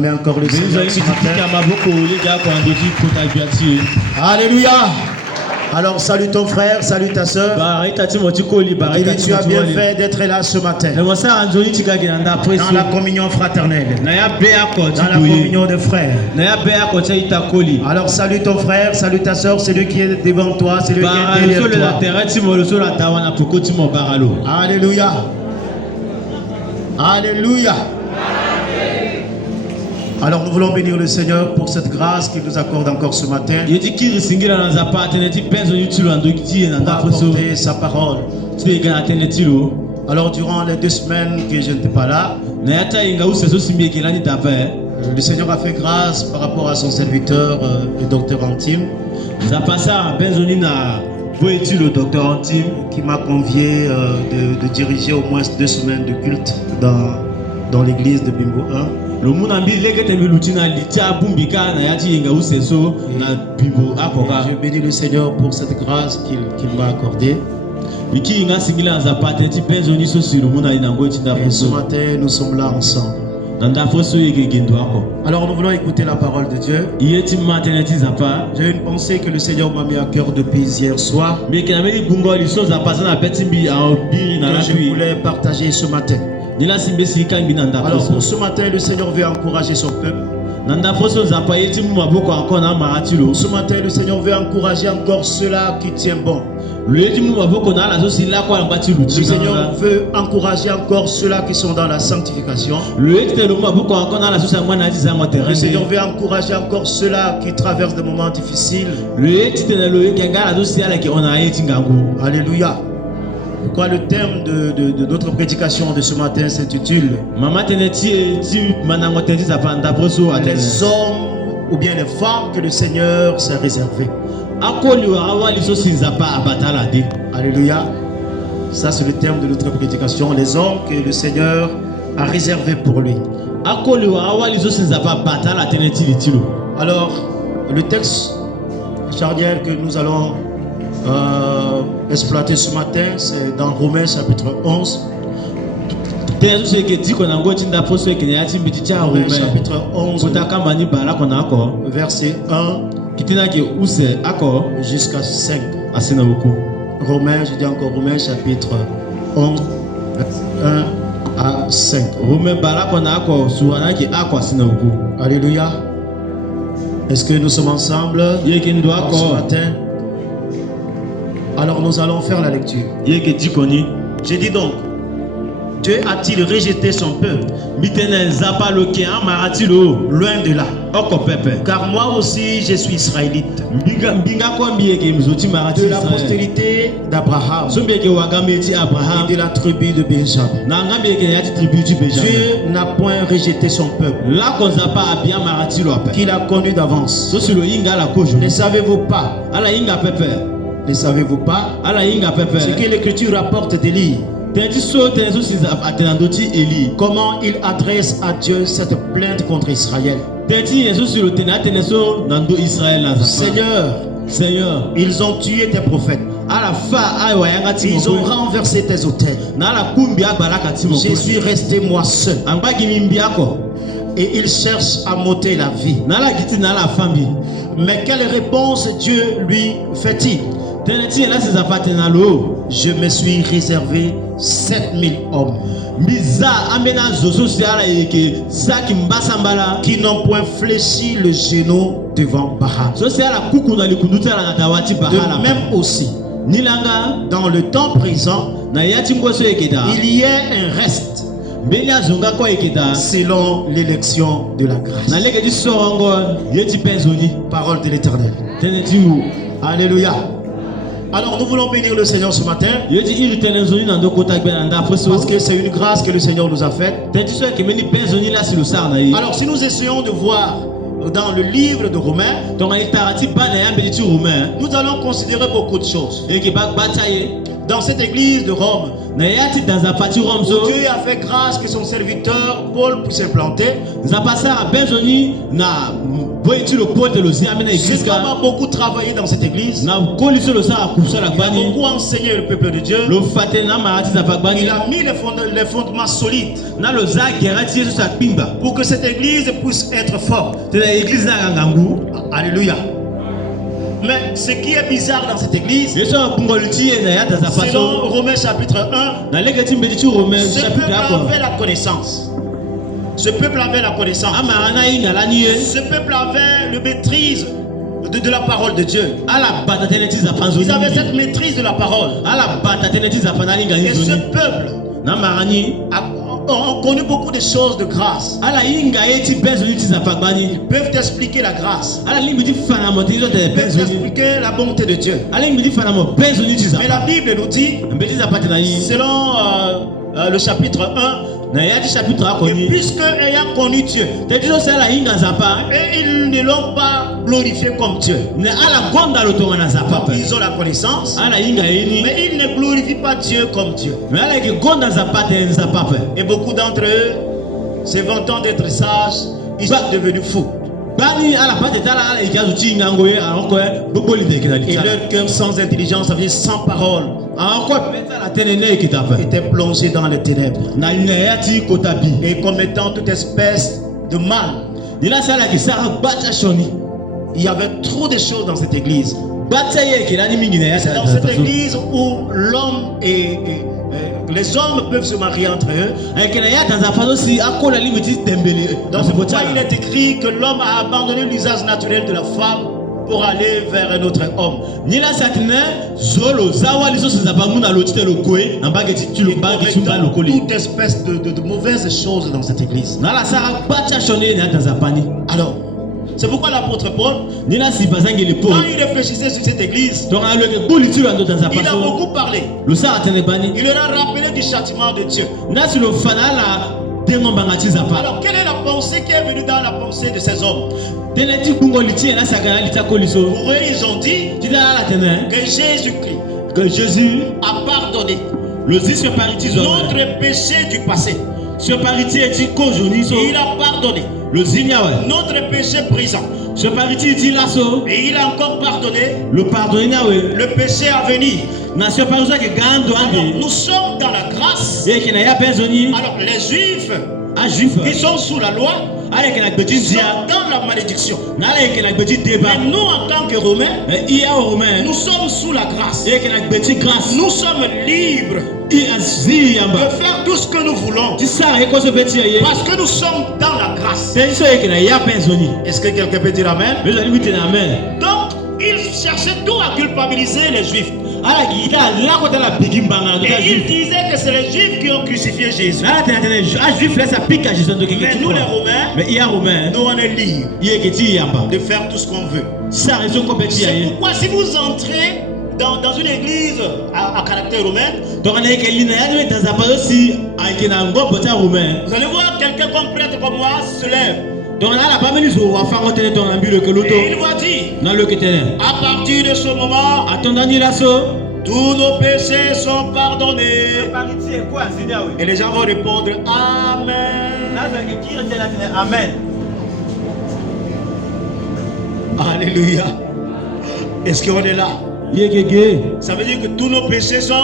acclamer encore le Seigneur ce matin. Alléluia. Alors salue ton frère, salue ta soeur. Et tu as bien fait d'être là ce matin. Dans la communion fraternelle. Dans la communion de frères. Alors salue ton frère, salue ta soeur, celui qui est devant toi, celui qui est derrière toi. Alléluia. Alléluia. Alors nous voulons bénir le Seigneur pour cette grâce qu'il nous accorde encore ce matin. Pour apporter sa parole. Alors durant les 2 semaines que je n'étais pas là, le Seigneur a fait grâce par rapport à son serviteur, le docteur Antime, qui m'a convié de diriger au moins 2 semaines de culte dans l'église de Bimbo 1. Je bénis le Seigneur pour cette grâce qu'il m'a accordée. Et ce matin, nous sommes là ensemble. Alors nous voulons écouter la parole de Dieu. J'ai une pensée que le Seigneur m'a mis à cœur depuis hier soir, que je voulais partager ce matin. Alors pour ce matin, le Seigneur veut encourager son peuple. Ce matin, le Seigneur veut encourager encore ceux-là qui tiennent bon. Le Seigneur veut encourager encore ceux-là qui sont dans la sanctification. Le Seigneur veut encourager encore ceux-là qui traversent des moments difficiles. Alléluia. Pourquoi le thème de notre prédication de ce matin s'intitule les hommes ou bien les femmes que le Seigneur s'est réservé. Alléluia. Ça c'est le thème de notre prédication. Les hommes que le Seigneur a réservés pour lui. Alors, le texte charnière que nous allons exploiter ce matin, c'est dans Romains chapitre 11. Romains chapitre 11, verset 1 jusqu'à 5. Romains, je dis encore Romains chapitre 11, verset 1 à 5. Alléluia. Est-ce que nous sommes ensemble ce matin? Alors nous allons faire la lecture. Je dis donc, Dieu a-t-il rejeté son peuple? Loin de là. Car moi aussi je suis israélite, de la postérité d'Abraham et de la tribu de Benjamin. Dieu n'a point rejeté son peuple qu'il a connu d'avance. Ne savez-vous pas? Ne savez-vous pas ce que l'Écriture rapporte d'Élie? Comment il adresse à Dieu cette plainte contre Israël. Seigneur, ils ont tué tes prophètes. Ils ont renversé tes autels. Je suis resté moi seul. Et ils cherchent à m'ôter la vie. Mais quelle réponse Dieu lui fait-il? Je me suis réservé 7000 hommes qui n'ont point fléchi le genou devant Baal. De même aussi, dans le temps présent, il y a un reste selon l'élection de la grâce. Parole de l'Éternel. Alléluia. Alors nous voulons bénir le Seigneur ce matin parce que c'est une grâce que le Seigneur nous a faite. Alors si nous essayons de voir dans le livre de Romains, nous allons considérer beaucoup de choses. Dans cette église de Rome, Dieu a fait grâce que son serviteur Paul puisse s'implanter. Cet homme a beaucoup travaillé dans cette église. Il a beaucoup enseigné le peuple de Dieu. Il a mis les fondements solides pour que cette église puisse être forte. Alléluia. Mais ce qui est bizarre dans cette église, selon Romains chapitre 1, ce peuple avait la connaissance. Ce peuple avait la connaissance. Ce peuple avait le maîtrise de la parole de Dieu. Ils avaient cette maîtrise de la parole. Et ce peuple ont connu beaucoup de choses de grâce. Ils peuvent expliquer la grâce. Ils peuvent expliquer la bonté de Dieu. Mais la Bible nous dit, selon le chapitre 1, et puisque ayant connu Dieu, et ils ne l'ont pas glorifié comme Dieu. Ils ont la connaissance, mais ils ne glorifient pas Dieu comme Dieu. Et beaucoup d'entre eux, se vantant d'être sages, ils sont devenus fous. Et leur cœur sans intelligence, ça veut dire sans parole, était plongé dans les ténèbres et commettant toute espèce de mal. Il y avait trop de choses dans cette église. C'est dans cette église où l'homme et les hommes peuvent se marier entre eux. Dans ce pourquoi il est écrit que l'homme a abandonné l'usage naturel de la femme pour aller vers un autre homme. Et toute espèce de mauvaises choses dans cette église. Alors, c'est pourquoi l'apôtre Paul, quand il réfléchissait sur cette église, il a beaucoup parlé. Il leur a rappelé du châtiment de Dieu. Alors, quelle est la pensée qui est venue dans la pensée de ces hommes? Pour eux, ils ont dit que Jésus a pardonné notre péché du passé. Il a pardonné notre péché présent. Et il a encore pardonné le péché à venir. Alors, nous sommes dans la grâce. Alors les Juifs qui sont sous la loi sont dans la malédiction. Mais nous, en tant que Romains, nous sommes sous la grâce. Nous sommes libres de faire tout ce que nous voulons, parce que nous sommes dans la grâce. Est-ce que quelqu'un peut dire Amen? Donc, ils cherchaient tout à culpabiliser les Juifs. Et ils disaient que c'est les Juifs qui ont crucifié Jésus. Mais nous, les Romains, nous on est libres de faire tout ce qu'on veut. C'est pourquoi si vous entrez dans une église à caractère romain, vous allez voir quelqu'un comme prêtre comme moi se lève. Et il va dire, à partir de ce moment, tous nos péchés sont pardonnés. Et les gens vont répondre Amen. Amen. Alléluia. Est-ce qu'on est là? Ça veut dire que tous nos péchés sont...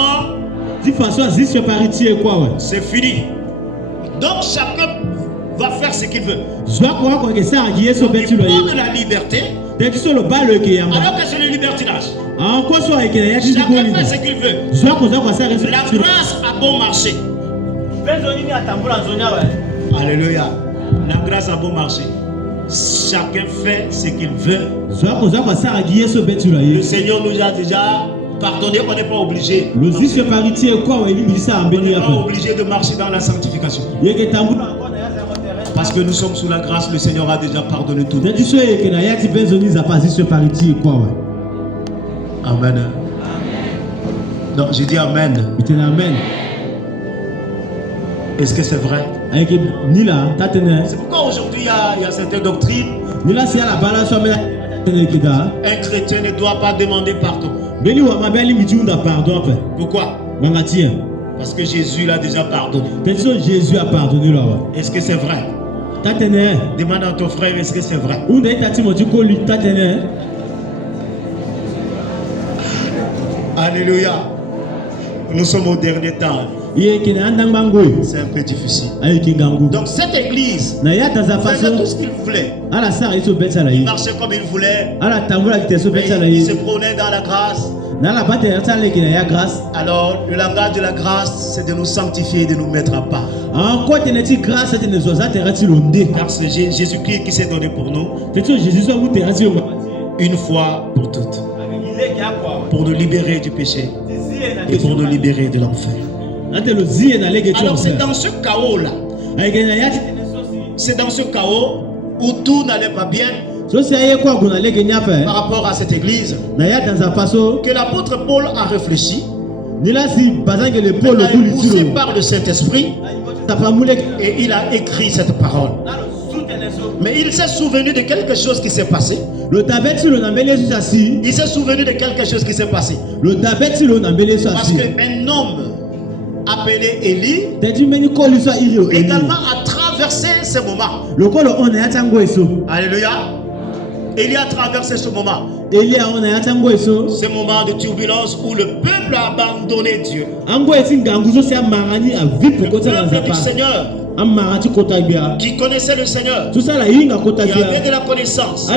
C'est fini. Donc chacun va faire ce qu'il veut. Il faut de la liberté, alors que c'est le libertinage. Chacun fait ce qu'il veut. La grâce a bon marché. Alléluia. La grâce a bon marché. Chacun fait ce qu'il veut. Le Seigneur nous a déjà pardonné, on n'est pas obligé. On n'est pas obligé de marcher dans la sanctification. Parce que nous sommes sous la grâce, le Seigneur a déjà pardonné tout. Amen. Donc j'ai dit Amen. Est-ce que c'est vrai? C'est pourquoi aujourd'hui il y a certaines doctrines Un chrétien ne doit pas demander pardon. Pourquoi? Parce que Jésus l'a déjà pardonné. Jésus a pardonné là. Est-ce que c'est vrai? Demande à ton frère, est-ce que c'est vrai? Alléluia. Nous sommes au dernier temps. C'est un peu difficile. Donc cette église faisait tout ce qu'il voulait. Il marchait comme il voulait. Il se promenait dans la grâce. Alors le langage de la grâce, c'est de nous sanctifier et de nous mettre à part. Car c'est Jésus-Christ qui s'est donné pour nous. Une fois pour toutes. Pour nous libérer du péché et pour nous libérer de l'enfer. Alors c'est dans ce chaos-là, c'est dans ce chaos où tout n'allait pas bien par rapport à cette église que l'apôtre Paul a réfléchi. Il a été poussé par le Saint-Esprit et il a écrit cette parole. Mais il s'est souvenu de quelque chose qui s'est passé. Il s'est souvenu de quelque chose qui s'est passé. Parce qu'un homme appelé Élie également a traversé ce moment. Alléluia. Élie a traversé ce moment. Ce moment de turbulence où le peuple a abandonné Dieu. Le peuple du Seigneur qui connaissait le Seigneur, qui avait de la connaissance,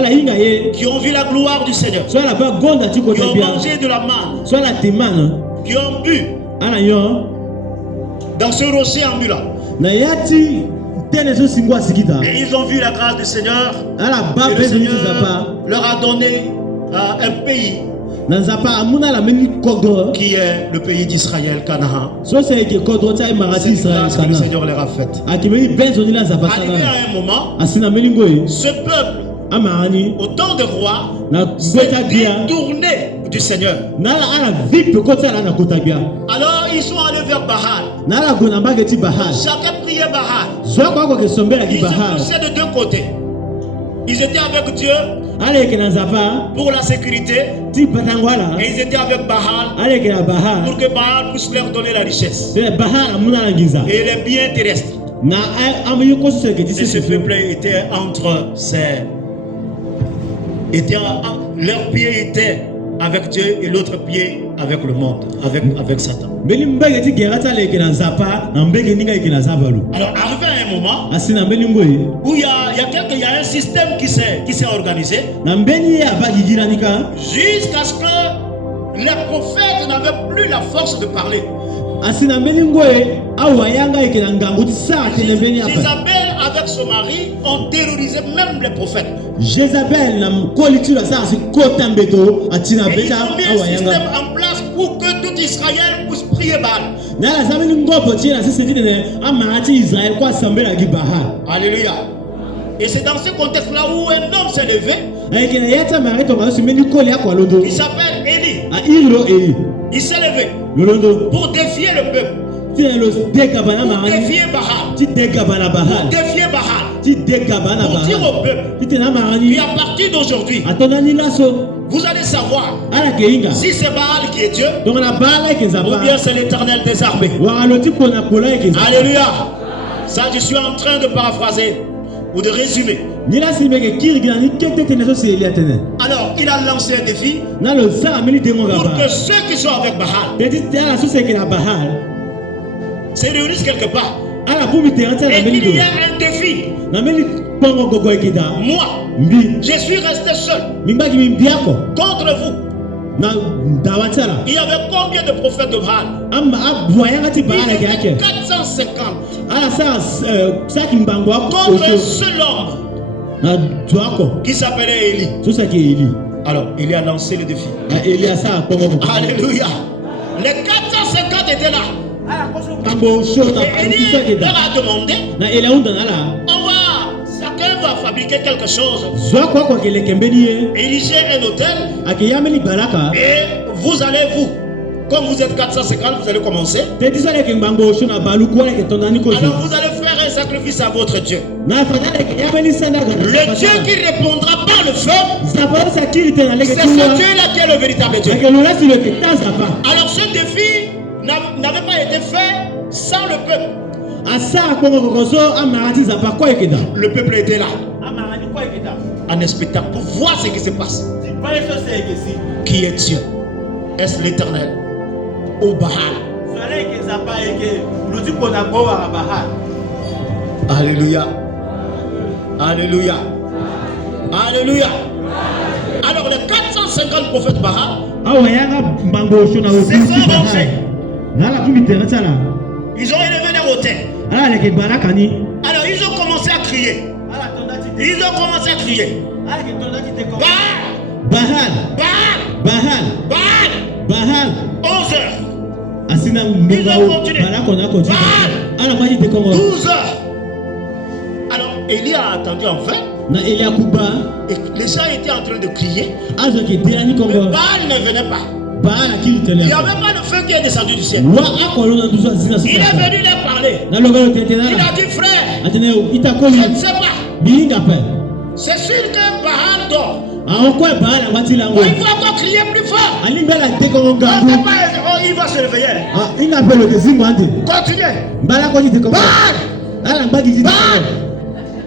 qui ont vu la gloire du Seigneur, qui ont mangé de la manne, qui ont bu dans ce rocher ambulant. Et ils ont vu la grâce du Seigneur. Et le Seigneur leur a donné un pays qui est le pays d'Israël, Canaan. C'est grâce que le Seigneur leur a faite. Arrivé à un moment, ce peuple, au temps de roi, s'est détourné du Seigneur. Alors ils sont allés vers Baal. Chacun priait Baal. Ils se poussaient de deux côtés. Ils étaient avec Dieu pour la sécurité et ils étaient avec Baal pour que Baal puisse leur donner la richesse et les biens terrestres. Et ce peuple était entre ces... Leur pied était avec Dieu et l'autre pied avec le monde, avec Satan. Alors arrivé à un moment où il y a un système qui s'est organisé jusqu'à ce que les prophètes n'avaient plus la force de parler. Jézabel avec son mari ont terrorisé même les prophètes. Et ils ont mis un système en place pour que tout Israël puisse prier Baal. Alléluia. Et c'est dans ce contexte-là où un homme s'est levé qui s'appelle Élie. Il s'est levé pour défier le peuple. Pour défier Baal. Pour dire au peuple, et à partir d'aujourd'hui, vous allez savoir si c'est Baal qui est Dieu ou bien c'est l'Éternel des armées. Alléluia. Ça, je suis en train de paraphraser ou de résumer. Alors, il a lancé un défi pour que ceux qui sont avec Baal se réunissent quelque part. Et il y a un défi. Moi, je suis resté seul contre vous. Il y avait combien de prophètes de Baal? Il y avait 450 contre un seul homme qui s'appelait Élie. Alors, il a lancé le défi. Alléluia. Les 450 étaient là. Et Élie leur a demandé, chacun va fabriquer quelque chose, ériger un hôtel, et vous allez, comme vous êtes 450, vous allez commencer. Alors vous allez faire un sacrifice à votre Dieu. Le Dieu qui répondra par le feu, c'est ce Dieu-là qui est le véritable Dieu. Alors ce défi n'avait pas été fait sans le peuple. Le peuple était là, en spectacle, pour voir ce qui se passe. Qui est Dieu? Est-ce l'Éternel ou Baal? Alléluia. Alléluia. Alléluia. Alors les 450 prophètes Baal se sont rangés. Ils ont élevé leur autel. Alors ils ont commencé à crier. Ils ont commencé à crier. Baal, Baal, Baal, Baal, Baal. 11 heures. Ils ont continué. Baal. 12 heures. Alors Élie a attendu enfin. Et les gens étaient en train de crier. Mais Baal ne venait pas. Il n'y avait pas de feu qui est descendu du ciel. Il est venu leur parler. Il a dit, frère, je ne sais pas. C'est sûr que Baal dort. Il faut encore crier plus fort. Il va se réveiller. Continuez. Baal.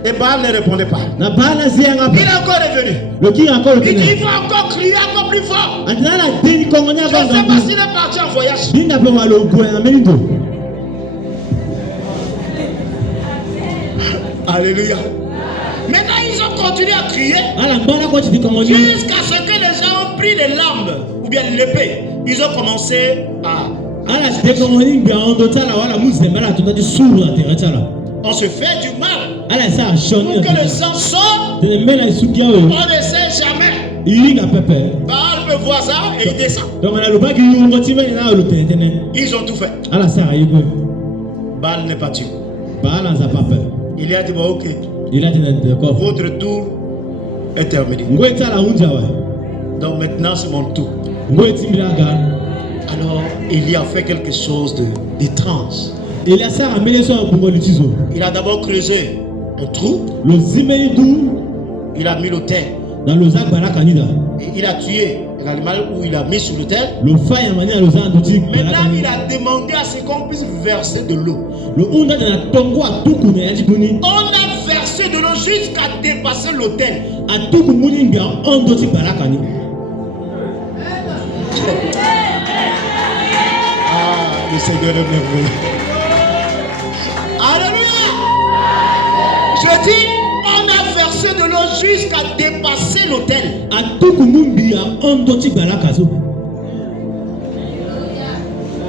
Et Baal ne répondait pas. Il est encore revenu. Il dit, il faut encore crier encore plus fort. Je ne sais pas s'il est parti en voyage. Alléluia. Maintenant, ils ont continué à crier jusqu'à ce que les gens ont pris les lames ou bien l'épée. Ils ont commencé à... On se fait du mal pour que le sang sorte. On ne sait jamais. Baal peut voir ça et il descend. Ils ont tout fait. Baal n'est pas tué. Il a dit bon, ok. Votre tour est terminé. Donc maintenant c'est mon tour. Alors il a fait quelque chose d'étrange. Il a d'abord creusé un trou. Il a mis l'autel. Il a tué l'animal où il a mis sur l'autel. Maintenant il a demandé à ce qu'on puisse verser de l'eau. On a versé de l'eau jusqu'à dépasser l'autel. Le Seigneur est merveilleux. Alléluia. Je dis, on a versé de l'eau jusqu'à dépasser l'autel.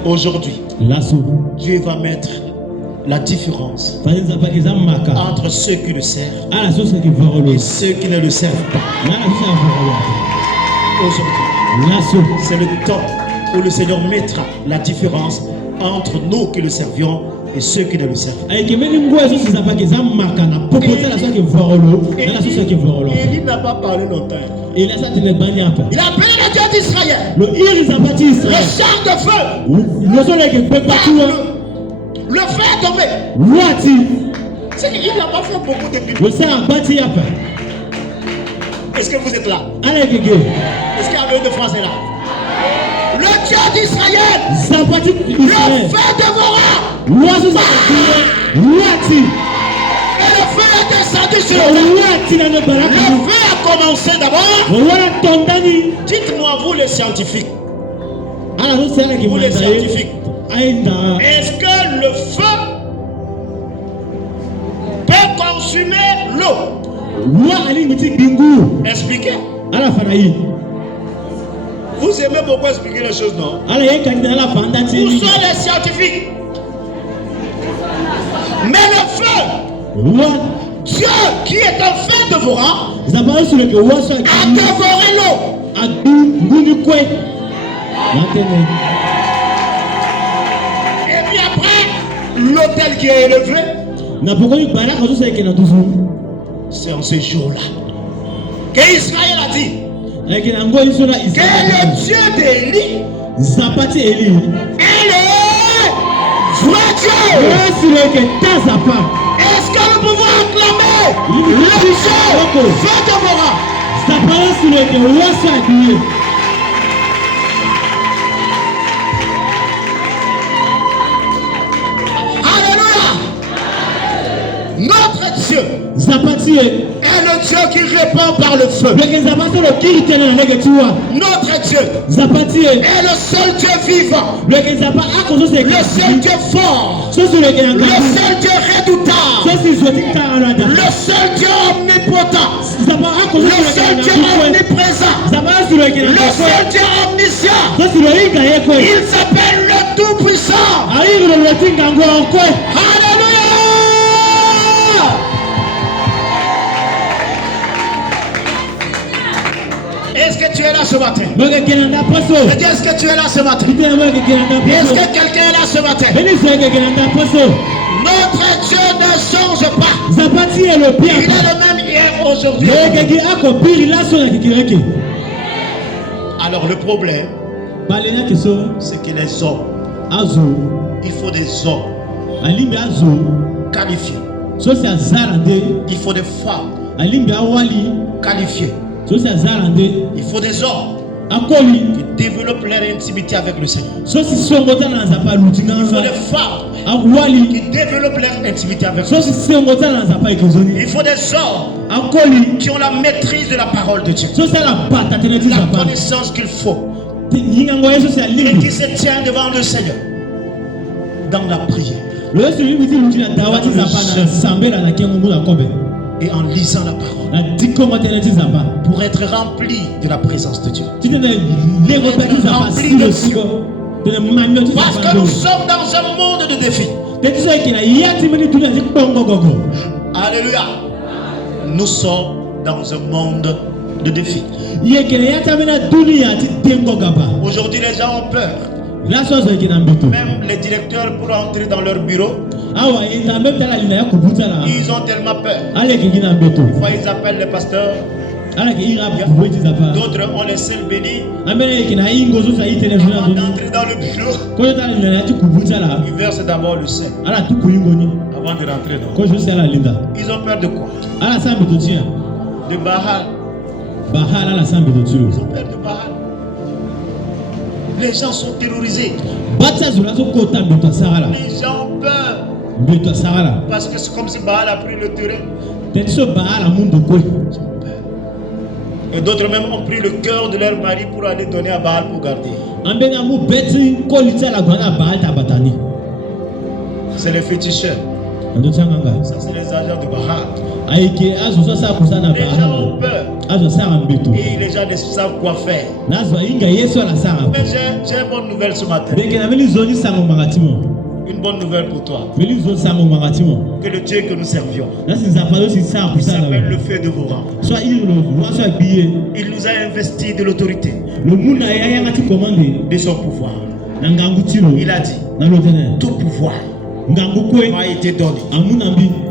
Aujourd'hui, Dieu va mettre la différence entre ceux qui le servent et ceux qui ne le servent pas. Aujourd'hui, c'est le temps où le Seigneur mettra la différence entre nous qui le servions et ceux qui ne le servent pas. Élie n'a pas parlé longtemps. Il a appelé le Dieu d'Israël. Le char de feu. Le feu est tombé. C'est qu'il n'a pas fait beaucoup de Bible. Est-ce que vous êtes là? Est-ce qu'il y a un de France est là? Le Dieu d'Israël, le feu dévorant. Et le feu est descendu sur le terre. Le feu a commencé d'abord. Dites-moi, vous les scientifiques. Vous les scientifiques. Est-ce que le feu peut consumer l'eau? Expliquez. Vous aimez beaucoup expliquer les choses, non? Où sont les scientifiques? Mais le feu, Dieu qui est un feu dévorant, a dévoré l'eau. Et puis après, l'autel qui est élevé, c'est en ce jour-là qu'Israël a dit que le Dieu d'Élie est le vrai Dieu. Et le feu Déborah. Alléluia. Notre Dieu est le Dieu qui répond par le feu. Notre Dieu est le seul Dieu vivant, le seul Dieu fort, le seul Dieu redoutable, le seul Dieu omnipotent, le seul Dieu omniprésent, le seul Dieu omniscient. Il s'appelle le Tout-Puissant. Alléluia. Est-ce que tu es là ce matin? Est-ce que tu es là ce matin? Est-ce que quelqu'un est là ce matin? Notre Dieu ne change pas. Il est le même hier, aujourd'hui. Alors le problème, c'est que les hommes, il faut des hommes qualifiés. Il faut des femmes qualifiées. Il faut des hommes qui développent leur intimité avec le Seigneur. Il faut des femmes qui développent leur intimité avec le Seigneur. Il faut des hommes qui ont la maîtrise de la parole de Dieu, la connaissance qu'il faut, et qui se tiennent devant le Seigneur dans la prière et en lisant la parole, pour être rempli de la présence de Dieu, rempli de Dieu. Parce que nous sommes dans un monde de défis. Alléluia. Nous sommes dans un monde de défis. Aujourd'hui, les gens ont peur. Même les directeurs, pour entrer dans leur bureau, ils ont tellement peur. Une fois, ils appellent le pasteur. D'autres ont les seuls bénis. Avant d'entrer dans le bureau, ils versent d'abord le sel avant de rentrer dans. Ils ont peur de quoi? De Baal. Ils ont peur de Baal. Les gens sont terrorisés. Les gens ont peur. Parce que c'est comme si Baal a pris le terrain. Et d'autres même ont pris le cœur de leur mari pour aller donner à Baal pour garder. C'est les féticheurs. Ça, c'est les agents de Baal. Les gens ont peur. Et les gens ne savent quoi faire. Mais j'ai une bonne nouvelle ce matin. Une bonne nouvelle pour toi. Que le Dieu que nous servions, il s'appelle le feu de vos rangs. Il nous a investi de l'autorité, de son pouvoir. Il a dit, tout pouvoir m'a été donné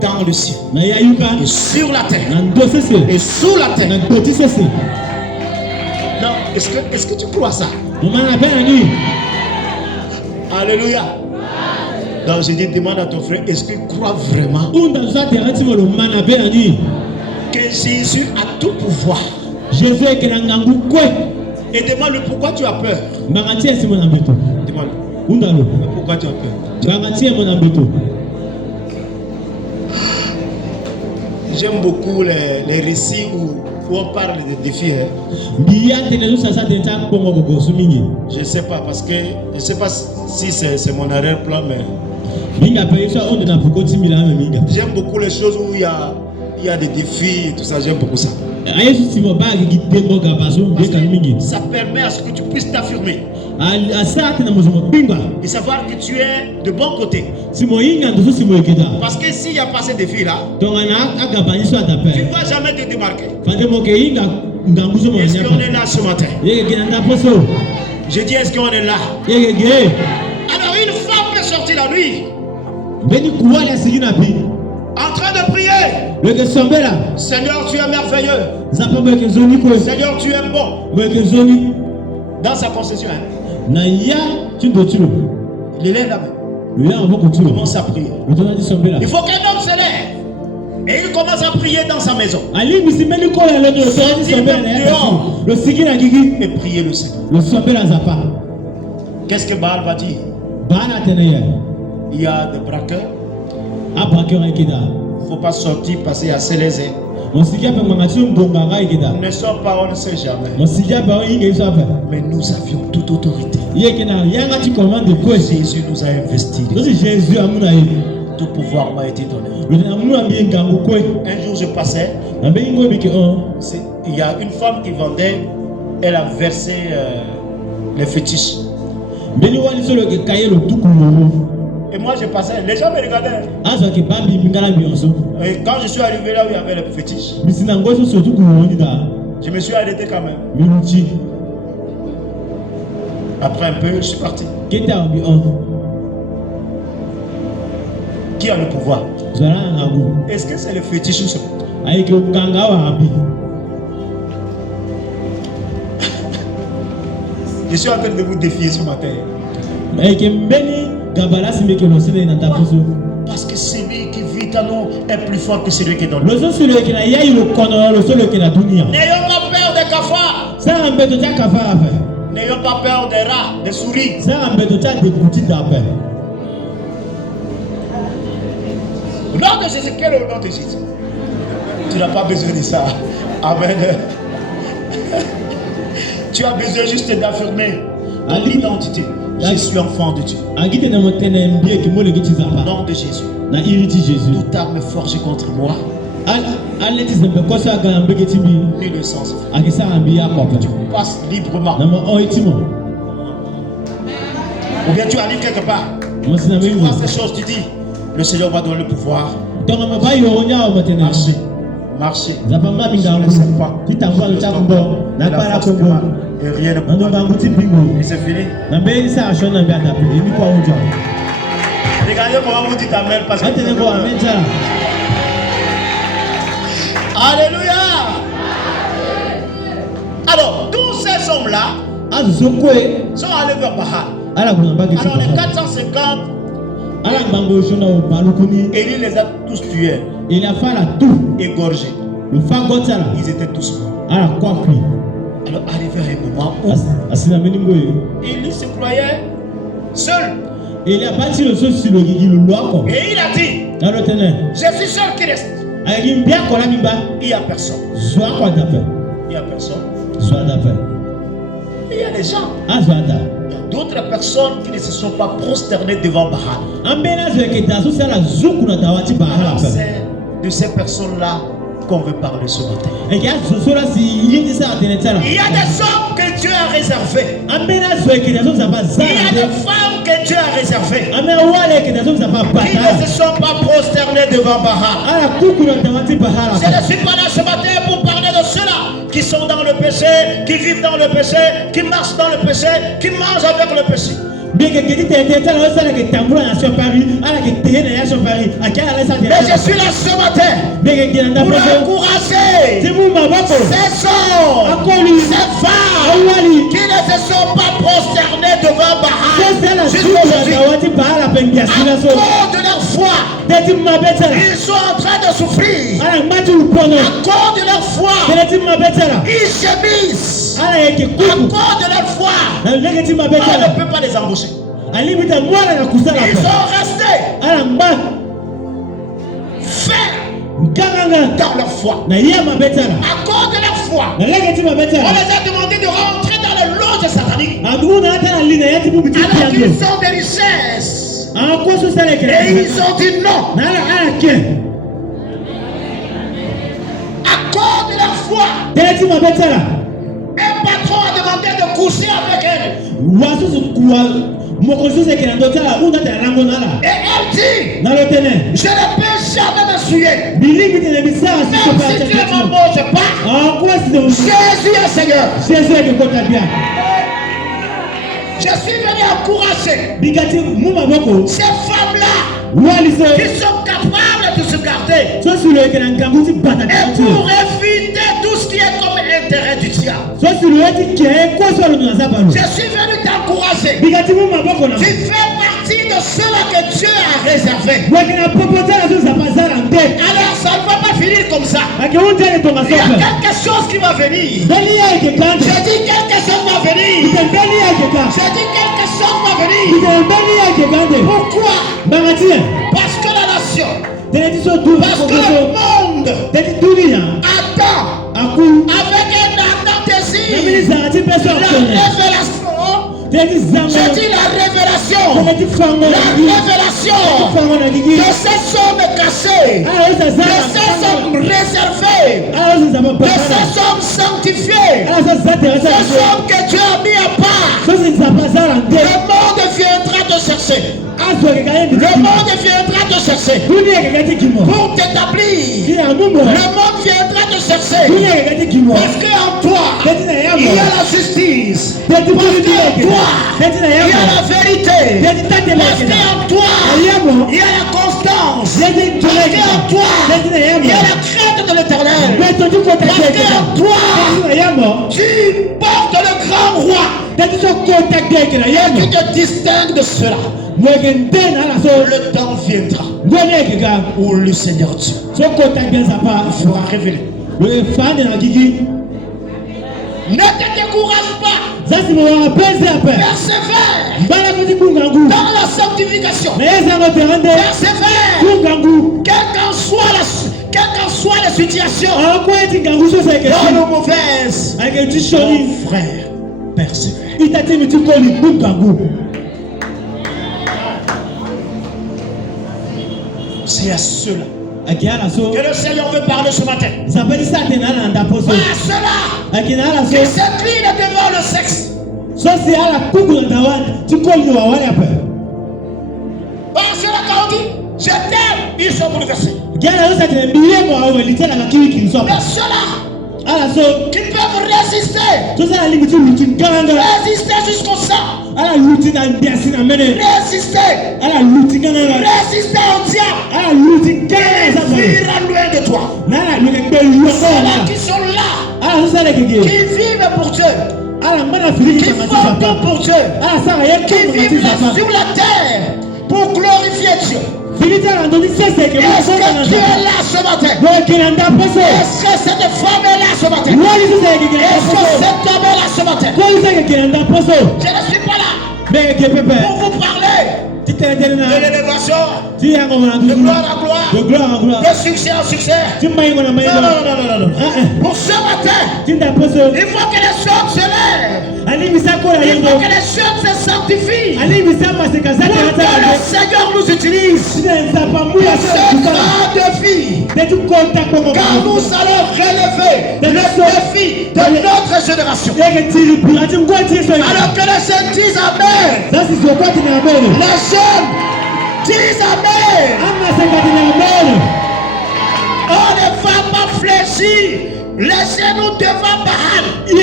dans le ciel et sur la terre et sous la terre. Non, est-ce que tu crois ça? Alléluia. Donc je dis, demande à ton frère, est-ce qu'il croit vraiment que Jésus a tout pouvoir? Et demande-le pourquoi tu as peur. Demande-le pourquoi tu as peur. J'aime beaucoup les récits où on parle des défis. Je ne sais pas, parce que je ne sais pas si c'est mon arrière-plan, mais j'aime beaucoup les choses où il y a des défis et tout ça. J'aime beaucoup ça. Ça permet à ce que tu puisses t'affirmer et savoir que tu es de bon côté. Parce que s'il n'y a pas ces défis-là, tu ne vas jamais te démarquer. Est-ce qu'on est là ce matin? Je dis, est-ce qu'on est là? Alors une femme peut sortir la nuit en train de prier. Seigneur, tu es merveilleux. Seigneur, tu es bon. Dans sa concession, il élève la main. Il commence à prier. Il faut qu'un homme se lève Et il commence à prier dans sa maison. Et prier le Seigneur. Qu'est-ce que Baal va dire? Il y a des braqueurs. Il ne faut pas sortir parce qu'il y a Célésé. Ne sort pas, on ne sait jamais. Mais nous avions toute autorité. Jésus nous a investis. Tout pouvoir m'a été donné. Un jour je passais. Il y a une femme qui vendait. Elle a versé les fétiches. Et moi je passais, les gens me regardaient. Et quand je suis arrivé là où il y avait les fétiches, je me suis arrêté quand même. Après un peu, je suis parti. Qui a le pouvoir? Est-ce que c'est le fétichisme? Je suis en train de vous défier ce matin. Parce que celui qui vit en nous est plus fort que celui qui est dans nous. N'ayons pas peur des cafards. N'ayons pas peur des rats, des souris. Au nom de Jésus, quel est le nom de Jésus? Tu n'as pas besoin de ça. Amen. Tu as besoin juste d'affirmer ton identité. Je suis enfant de Dieu. Au nom de Jésus. Toute arme forgée contre moi. Ni le sens. Tu passes librement. Ou bien tu arrives quelque part. Tu vois ces choses, tu dis, le Seigneur m'a donné le pouvoir. Marcher. Marcher. Je ne sais pas. Et rien ne peut. Et c'est fini. Regardez comment vous dites Amen parce que Alléluia. Alors, tous ces hommes-là sont allés vers Bahal. Alors, les 450, Élie les a tous tués. Égorgés. Ils étaient tous morts. Alors, arrivé à un moment où Élie se croyait seul. Et il a dit, je suis seul qui reste. Il n'y a personne. Il y a personne. Il y a des gens. Il y a d'autres personnes qui ne se sont pas prosternées devant Bahal. C'est de ces personnes-là qu'on veut parler ce matin. Il y a des hommes que Dieu a réservés. Il y a des femmes que Dieu a réservées. Qui ne se sont pas prosternés devant Bahal. Je ne suis pas là ce matin pour parler de ceux-là qui sont dans le péché, qui vivent dans le péché, qui marchent dans le péché, qui mangent avec le péché. Mais je suis là ce matin pour encourager ces hommes, ces femmes qui ne se sont pas prosternés devant Bahal jusqu'aujourd'hui. À cause de leur foi, ils sont en train de souffrir. À cause de leur foi, ils gémissent. À cause de leur foi, on ne peut pas les embaucher. Ils sont restés fermes dans leur foi. À cause de leur foi, on les a demandé de rentrer dans le loge satanique. Alors qu'ils ont des richesses. Et ils ont dit non. À cause de leur foi, un patron a demandé de coucher avec elle. Et elle dit, je ne peux jamais m'essuyer. Même si tu es mon mot, je pars. Jésus est Seigneur. Je suis venu encourager ces femmes-là qui sont capables de se garder et pour éviter tout ce qui est comme intérêt du diable. Je suis venu t'encourager. Tu fais partie partie de cela que Dieu a réservé. Alors ça ne va pas finir comme ça. Il y a quelque chose qui va venir. J'ai dit quelque chose va venir. J'ai dit quelque chose va venir. Pourquoi? Parce que la nation, parce que le monde attend avec un ardent désir la révélation. J'ai dit la révélation de ces hommes cachés, de ces hommes réservés, de ces hommes sanctifiés, ces hommes que Dieu a mis à part. Le monde viendra te chercher. Le monde viendra te chercher pour t'établir. Le monde viendra te chercher parce qu'en toi il y a la justice, parce qu'en toi il y a la vérité, parce qu'en toi il y a la constance, parce qu'en toi il y a la crainte de l'Éternel, parce qu'en toi tu portes le grand roi qui te distingue de cela. Le temps viendra où le Seigneur Dieu fera révéler. Ne te décourage pas. Persévère dans la sanctification. Persévère. Quelle qu'en soit la situation, bonne ou mauvaise, mon frère, persévère. C'est à cela que le Seigneur veut parler ce matin. Pas à cela qui s'incline devant le sexe. Pas à cela quand on dit je t'aime, ils sont bouleversés. Mais ceux-là qui peuvent résister jusqu'au sang. Résister au diable. Fuira loin de toi. Ceux-là qui sont là, qui vivent pour Dieu, qui font tout pour Dieu, qui vivent là sur la terre pour glorifier Dieu. Est-ce que tu es là ce matin? Est-ce que cette femme est là ce matin? Est-ce que cet homme est là ce matin? Je ne suis pas là pour vous parler de l'élévation, de gloire en gloire, de succès en succès. Non. Pour ce matin, il faut que les choses se lèvent. Il faut que les choses se sanctifient. Pour que le Seigneur nous utilise pour ce grand défi. Car nous allons relever le défi de notre génération. Alors que les jeunes disent Amen. Les jeunes disent Amen. On ne va pas fléchir les genoux devant Baal. On ne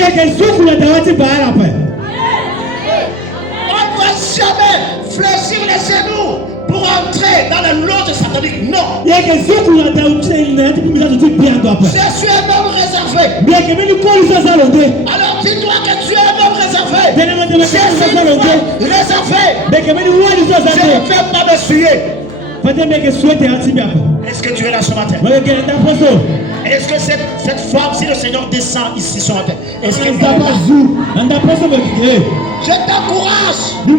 va jamais fléchir les genoux pour entrer dans le loge satanique. Non. Je suis un homme réservé. Alors dis-toi que tu es un homme réservé. Je suis réservé. Je ne vais pas me suyer. Est-ce que tu es là ce matin? Est-ce que cette femme, si le Seigneur descend ici ce matin, est-ce qu'elle est là? Je t'encourage à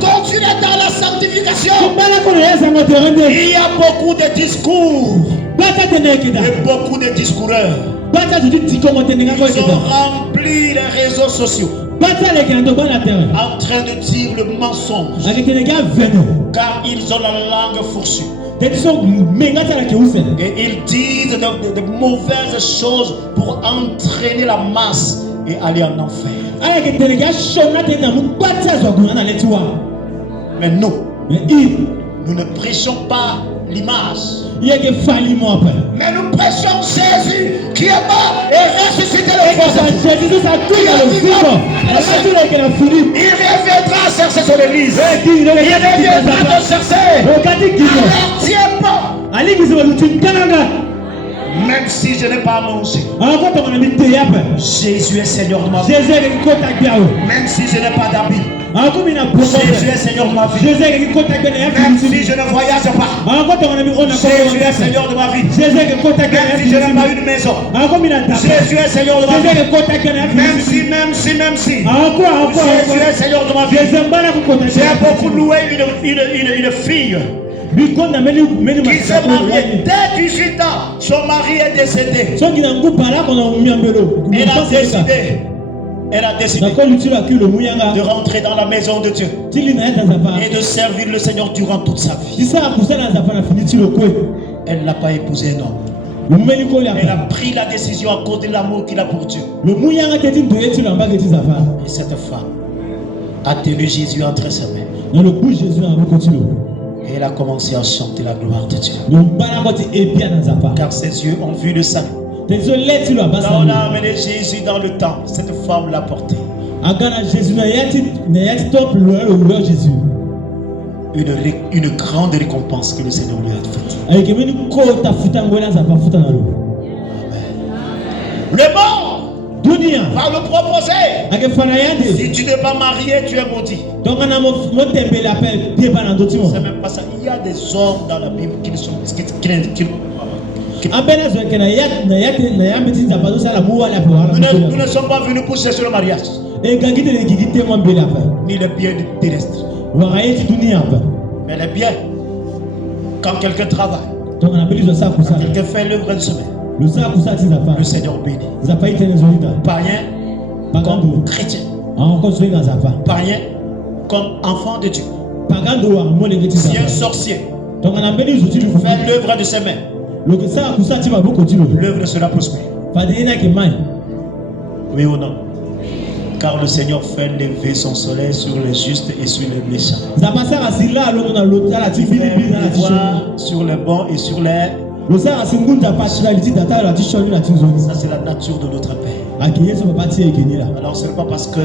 continuer dans la sanctification. Il y a beaucoup de discours et beaucoup de discoureurs. Ils ont rempli les réseaux sociaux en train de dire le mensonge, car ils ont la langue fourchue. Et ils disent de mauvaises choses pour entraîner la masse et aller en enfer. Mais nous ne prêchons pas l'image. Mais nous prêchons Jésus qui est mort et ressuscité le troisième jour. Il reviendra chercher son église. Il reviendra te chercher. Alors tiens pas. Même si je n'ai pas mangé, Jésus est Seigneur de ma vie. Même si je n'ai pas d'habit, Jésus est Seigneur de ma vie. Même si je ne voyage pas, Jésus est Seigneur de ma vie. Même si je n'ai pas une maison, Jésus est Seigneur de ma vie. Même si Jésus est Seigneur de ma vie. J'ai beaucoup loué une fille qui s'est mariée dès 18 ans. Son mari est décédé. Elle a décidé de rentrer dans la maison de Dieu et de servir le Seigneur durant toute sa vie. Elle n'a pas épousé un homme. Elle a pris la décision à cause de l'amour qu'il a pour Dieu. Et cette femme a tenu Jésus entre ses mains. Et elle a commencé à chanter la gloire de Dieu. Car ses yeux ont vu le salut. Quand on a amené Jésus dans le temple, cette femme l'a porté. Une grande récompense que le Seigneur lui a faite. Le mort va le proposer. Si tu n'es pas marié, tu es maudit. C'est même pas ça. Il y a des hommes dans la Bible qui ne sont nous ne sommes pas venus pour chercher le mariage, ni le bien terrestre. Mais le bien, quand quelqu'un travaille, quand quelqu'un fait l'œuvre de semaine, le Seigneur bénit. Païen comme chrétien, païen comme enfant de Dieu. Si un sorcier fait l'œuvre de ses mains, l'œuvre sera prospère. Oui ou non? Car le Seigneur fait lever son soleil sur les justes et sur les méchants. Il fait voir sur les bons et sur les... Ça c'est la nature de notre Père. Alors ce n'est pas parce que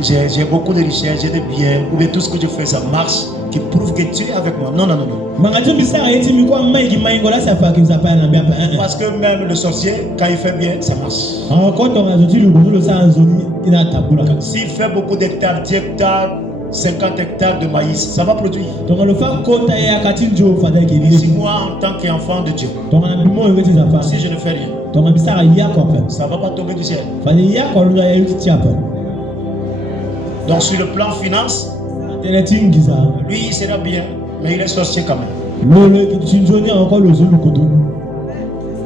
j'ai beaucoup de richesses, j'ai des biens, ou bien tout ce que je fais ça marche, qui prouve que Dieu est avec moi. Non. Parce que même le sorcier, quand il fait bien, ça marche. S'il fait beaucoup d'hectares, 10 hectares, 50 hectares de maïs, ça va produire. Si moi, en tant qu'enfant de Dieu, si je ne fais rien, ça ne va pas tomber du ciel. Donc sur le plan finance, lui il sera bien, mais il est sorcier quand même.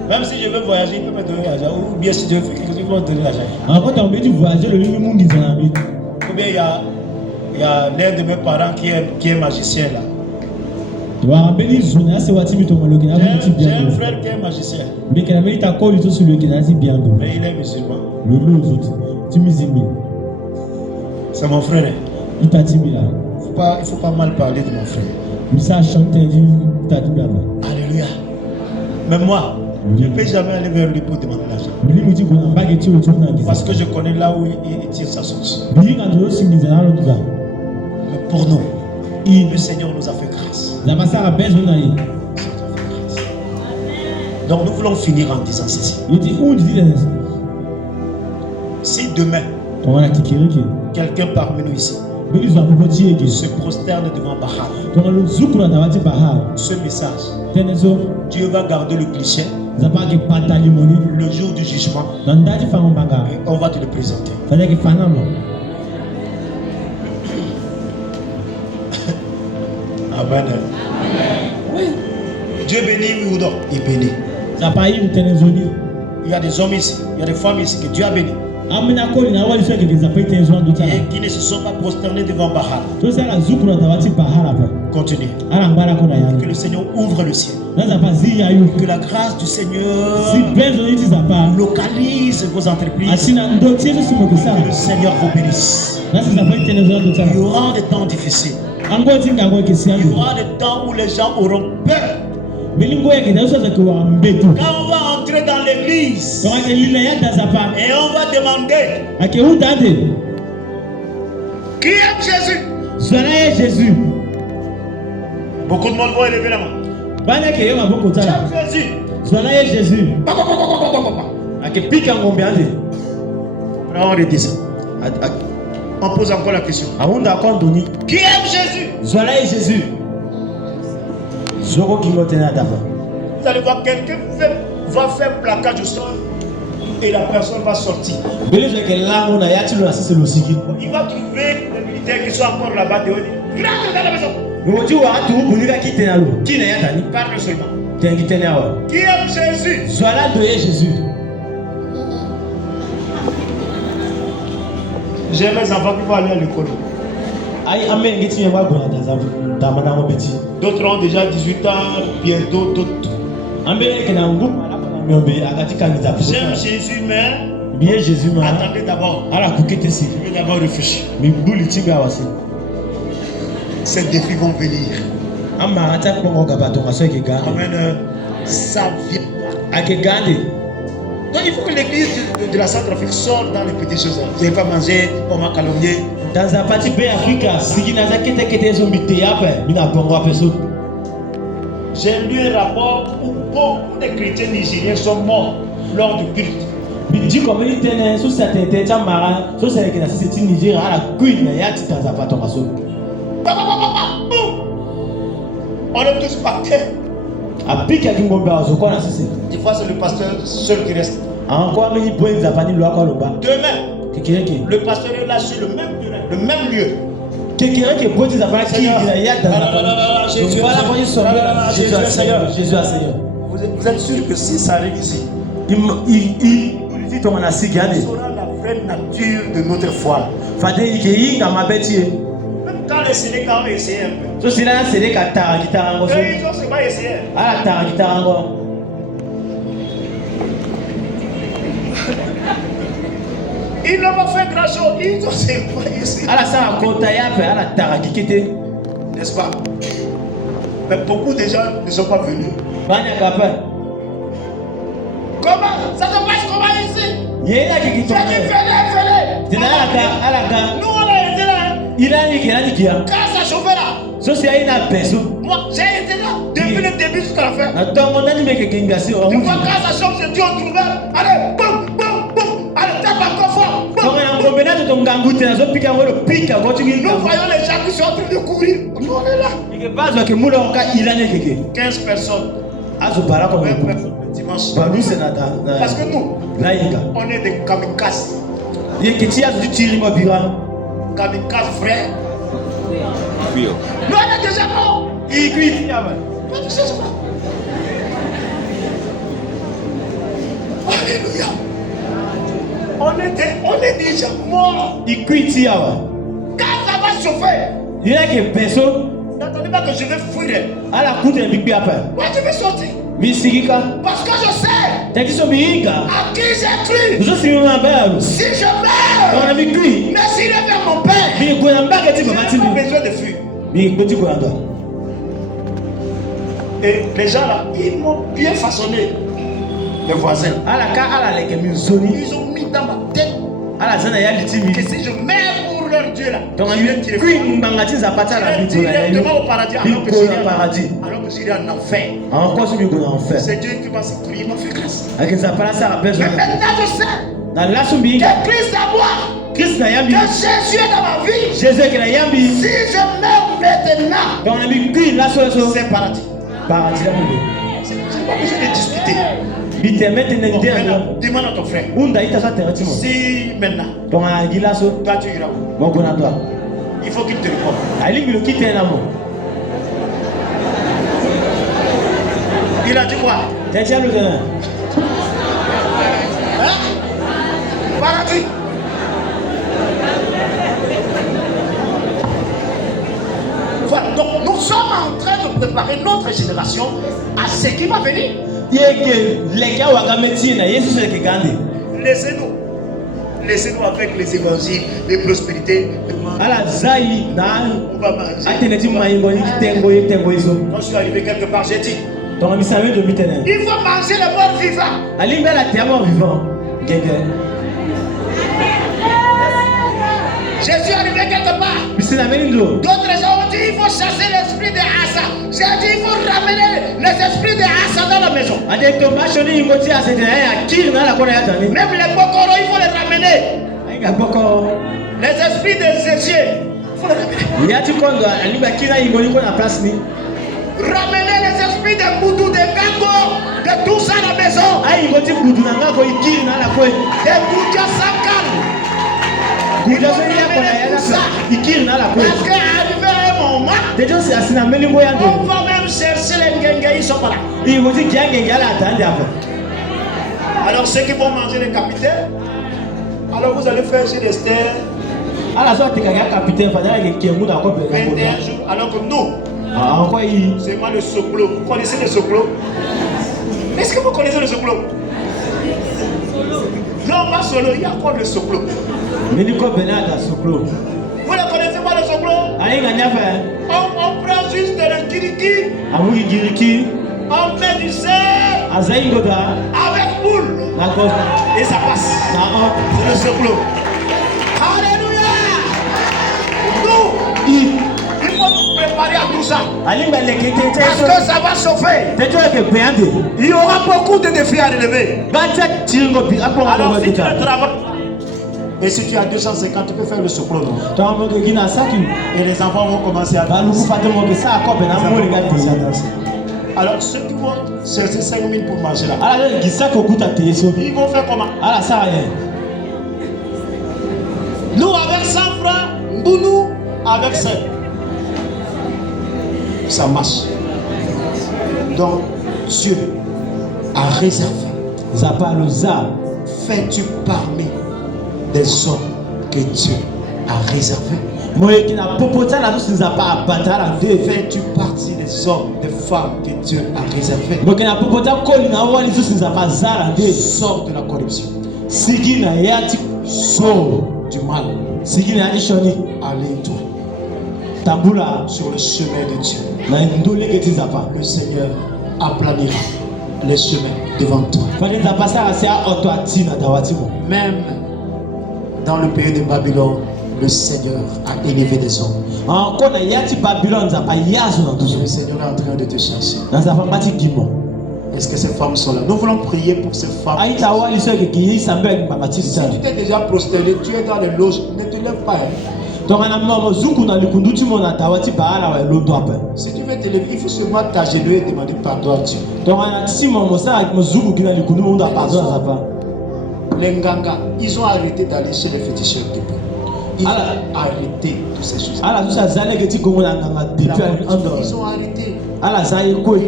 Même si je veux voyager, il peut me donner l'argent. Ou bien si je veux faire quelque chose, il peut me donner l'argent. Ou bien il y a l'un de mes parents qui est magicien là. J'ai un frère qui est magicien. Mais il est musulman. C'est mon frère. Il ne faut pas mal parler de mon frère. Alléluia. Mais moi, je ne peux jamais aller vers lui pour demander l'argent. Parce que je connais là où il tire sa source. Mais pour nous, le Seigneur nous a fait grâce. Donc nous voulons finir en disant ceci. Si demain, quelqu'un parmi nous ici se prosterne devant Bahal, ce message, Dieu va garder le cliché le jour du jugement et on va te le présenter. Amen. Oui. Dieu bénit, oui ou non? Il bénit. Il y a des hommes ici, il y a des femmes ici que Dieu a béni. Et qui ne se sont pas prosternés devant Bahal. Continuez. Que le Seigneur ouvre le ciel. Que la grâce du Seigneur localise vos entreprises. Que le Seigneur vous bénisse. Il y aura des temps difficiles. Il y aura des temps où les gens auront peur. Quand on va entrer dans l'église et on va demander qui aime Jésus? Beaucoup de monde vont élever la main. Qui aime Jésus? Après on redit ça. On pose encore la question. Qui aime Jésus? Zola et Jésus. Zoro qui m'a tenu à d'abord. Vous allez voir, quelqu'un va faire plaquage au sol et la personne va sortir. Il va trouver les militaires qui sont encore là-bas dehors. Rentre dans la maison. Parle seulement. Qui aime Jésus? Zola de Jésus. J'ai mes enfants qui vont aller à l'école. D'autres ont déjà 18 ans, bientôt d'autres. J'aime Jésus, mais attendez d'abord. Je vais d'abord réfléchir. Ces défis vont venir. Amen. Ça vient. Donc il faut que l'église de la Centrafrique sorte dans les petites choses. Vous n'avez pas mangé, on m'a calomnié. Dans un parti pays africain, j'ai lu un rapport où beaucoup de chrétiens nigériens sont morts lors du culte. On est tous par terre. Des fois, c'est le pasteur seul qui reste. Demain, le pasteur est là sur le même lieu. Jésus a Seigneur. Vous êtes sûr que si ça arrive ici, il saura la vraie nature de notre foi. Même quand les Sénégalais ont essayé un peu. Ils ont seulement essayé. Ils n'ont pas fait grand chose. Ils ont seulement essayé. N'est-ce pas? Mais beaucoup de gens ne sont pas venus. Comment? Ça se passe comment ici? J'ai dit venez. Nous on a été là. Quand ça chauffait là. Moi j'ai été là depuis le début jusqu'à la fin. Une fois quand ça chauffe, je dis au trouveur, allez, boum, boum, boum, allez, tape encore fort. Nous voyons les gens qui sont en train de courir. Nous on est là. 15 personnes. 20 personnes dimanche. Parce que nous, on est des kamikazes. Kamikazes frères. Nous on est déjà morts. Alléluia. On est déjà morts. Quand ça va chauffer, n'attendez pas que je vais fuir. Moi je vais sortir. Parce que je sais à qui j'ai cru. Si je meurs, mais s'il est vers mon père, je n'ai pas besoin de fuir. Et les gens là, ils m'ont bien façonné. Les voisins. Ils ont mis dans ma tête que si je meurs pour leur Dieu là, je vais directement au paradis alors que j'irai en enfer. C'est Dieu qui m'a secoué, il m'a fait grâce. Mais maintenant je sais que Christ à moi, que Jésus est dans ma vie. Si je meurs maintenant, c'est paradis. Je n'ai pas besoin de discuter. Demande à ton frère. Si maintenant, toi tu iras où? Il faut qu'il te réponde. Il a dit quoi? Hein? Paradis. Voilà, donc nous sommes en train de préparer notre génération à ce qui va venir. Laissez-nous avec les évangiles, les prospérités. On va manger. Quand je suis arrivé quelque part, j'ai dit il faut manger le mort vivant. Jésus est arrivé quelque part. D'autres gens ont dit il faut chasser l'esprit de Asa. J'ai dit il faut ramener les esprits de Asa dans la maison. Même les Bokoro, il faut les ramener. Les esprits des Égyptiens. Ramenez les esprits de Boudou, de Gango, de tout ça à la maison. De Goudia Sankar. Parce qu'arrivé à un moment, on va même chercher les Ngenga, ils sont pas là. Alors ceux qui vont manger les capitaines, alors vous allez faire chez Esther 21 jours, alors que nous, c'est moi le soclo. Vous connaissez le soclo? Est-ce que vous connaissez le soclo? Non, pas solo, il y a encore le soclo. Vous ne connaissez pas le soclo? On prend juste le kiriki, on met du sel avec boule et ça passe. C'est le soclo. Alléluia. Nous, il faut nous préparer à tout ça. Parce que ça va chauffer. Il y aura beaucoup de défis à relever. Alors si tu le travailles, et si tu as 250, tu peux faire le soclo. Et les enfants vont commencer à danser. Alors ceux qui vont chercher 5 000 pour manger là, ils vont faire comment? Nous avec 100 francs, nous avec 5. Ça marche. Donc Dieu a réservé. Fais-tu parmi des hommes que Dieu a réservés? Fais-tu partie des hommes, des femmes que Dieu a réservés? Sors de la corruption. Sors du mal. Allez-toi sur le chemin de Dieu. Le Seigneur aplanira les chemins devant toi. Même dans le pays de Babylone, le Seigneur a élevé des hommes. Le Seigneur est en train de te chercher. Est-ce que ces femmes sont là? Nous voulons prier pour ces femmes. Si tu t'es déjà prosterné, tu es dans les loges, ne te lève pas. Si tu veux te lever, il faut seulement t'agenouiller et demander pardon à Dieu. Les Nganga, ils ont arrêté d'aller chez les féticheurs depuis. Ils ont arrêté toutes ces choses. Ils ont arrêté.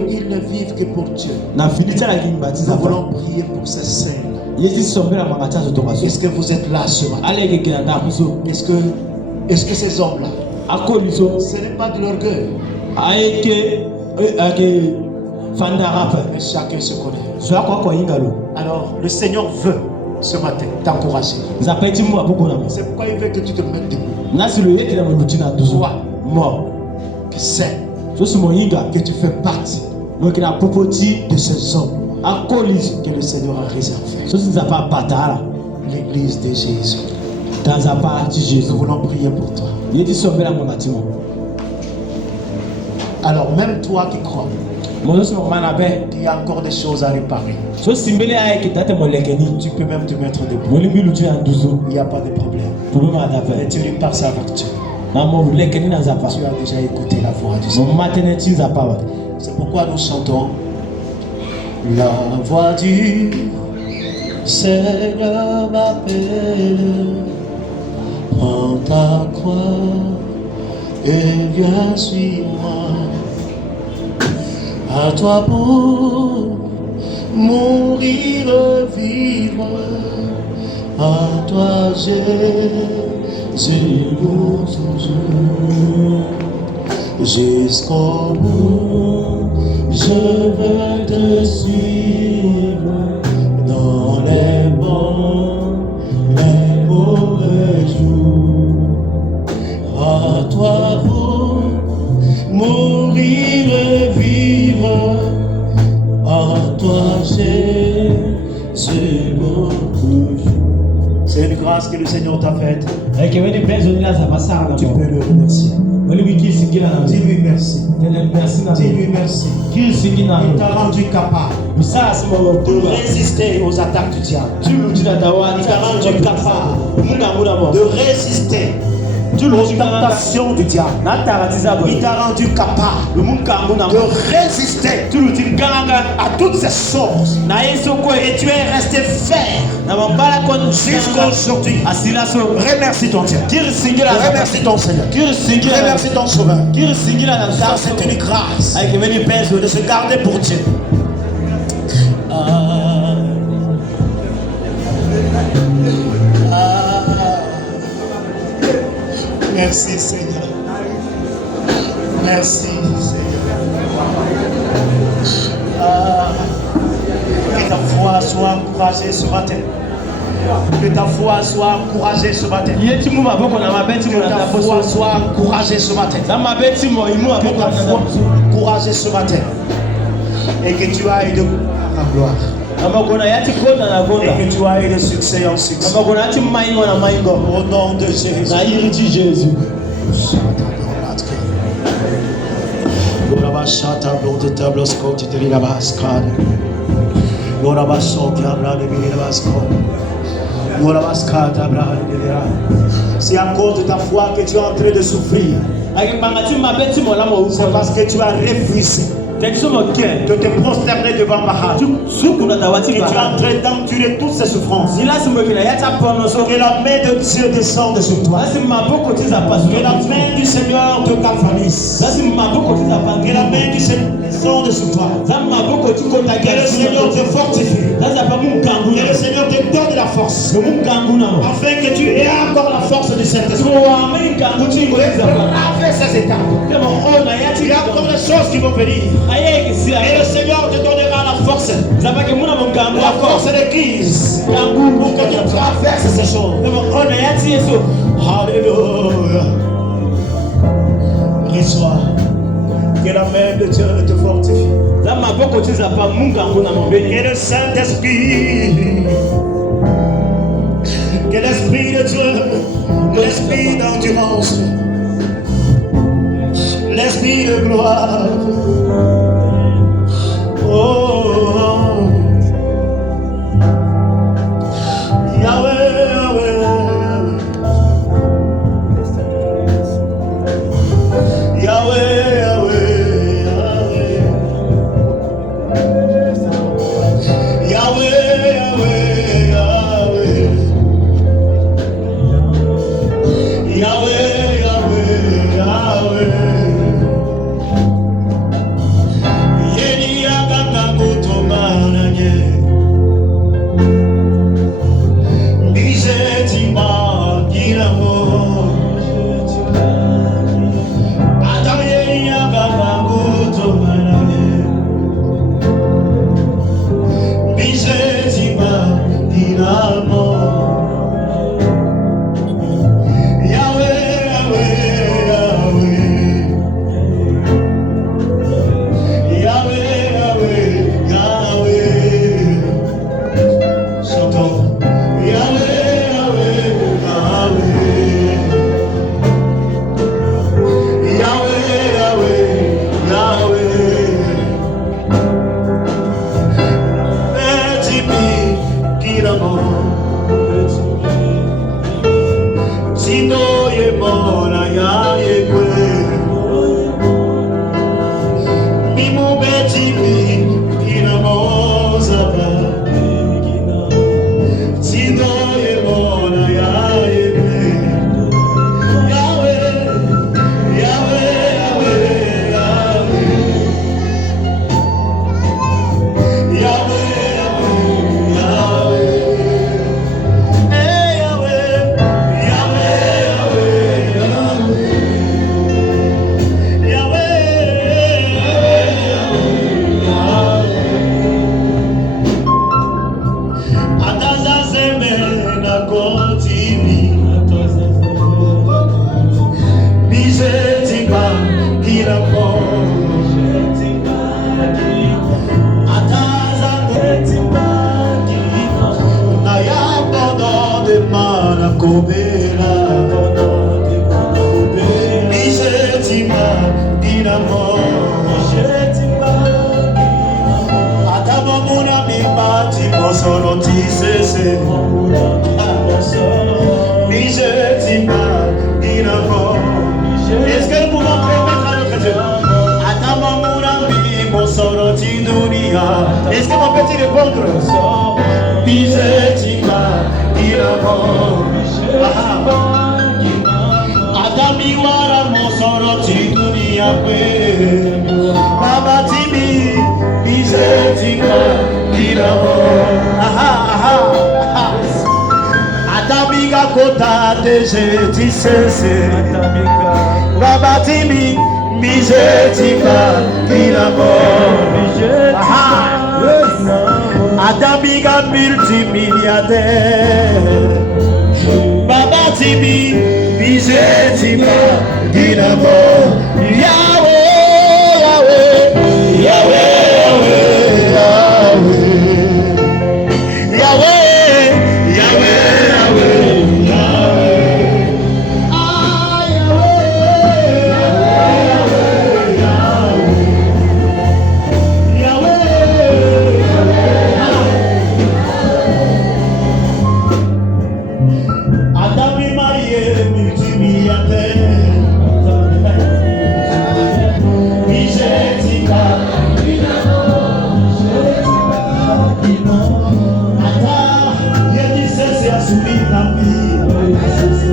Ils ne vivent que pour Dieu. Nous voulons prier pour ces saints. Est-ce que vous êtes là ce matin? Est-ce que ces hommes-là, ce n'est pas de l'orgueil, mais chacun se connaît. Alors le Seigneur veut ce matin t'encourager. C'est pourquoi il veut que tu te mettes debout. Toi, que c'est que tu fais partie de ces hommes que le Seigneur a réservé. L'église de Jésus. Nous voulons prier pour toi. Alors même toi qui crois, il y a encore des choses à réparer. Tu peux même te mettre debout. Il n'y a pas de problème. Et tu repars ça avec Dieu. Tu as déjà écouté la voix du Seigneur. C'est pourquoi nous chantons la voix du Seigneur m'appelle. Prends ta croix et viens suis-moi. À toi pour mourir, vivre. À toi Jésus pour toujours. Jusqu'au bout, je veux te suivre dans les bons, les mauvais jours. À toi pour mourir et vivre. À toi Jésus pour toujours. C'est une grâce que le Seigneur t'a faite. Tu peux le remercier. Dis-lui merci. Dis-lui merci. Il t'a rendu capable de résister aux attaques du diable. Il t'a rendu capable de résister aux tentations du diable. Il t'a rendu capable de résister à toutes ces choses. Et tu es resté ferme jusqu'à aujourd'hui. Remercie ton Dieu. Remercie ton Seigneur. Remercie ton Sauveur. Car c'est une grâce de se garder pour Dieu. Merci Seigneur. Merci Seigneur. Que ta foi soit encouragée ce matin. Que ta foi soit encouragée ce matin. Que ta foi soit encouragée ce matin. Que ta foi encouragée ce matin. Et que tu ailles de gloire en gloire. Et que tu ailles de succès en succès. Au nom de Jésus. C'est à cause de ta foi que tu es en train de souffrir. C'est parce que tu as refusé de te prosterner devant Baal. Et tu es en train d'endurer toutes ces souffrances. Que la main de Dieu descende sur toi. Que la main du Seigneur te galvanise. Que la main du Seigneur descende sur toi. Que le Seigneur te fortifie. Que le Seigneur te donne la force. Afin que tu aies encore la force du Saint-Esprit. Pour braver ces étapes. Il y a encore des choses qui vont venir. Et le Seigneur te donnera la force. La force de l'église. Pour que tu traverses ces choses. Alléluia. Reçois. Que la main de Dieu te fortifie. Que le Saint-Esprit. Que l'Esprit de Dieu. L'Esprit d'endurance. L'Esprit de gloire. Oh, Yahweh, Yahweh, Yahweh, Yahweh, Yahweh, Yahweh, Yahweh, Yahweh. Est-ce que nous pouvons permettre à notre Dieu? Est-ce que mon petit répondre? Adamiwara mosoro tidunia kwe Baba Tibi bizetika kiramo Adamiga kota deje tisese Baba Tibi bizetika kiramo Adamiga multimilliardaire Baba Tibi bizetika kiramo Yahweh, Yahweh, Yahweh, Yahweh, Yahweh,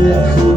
Yes.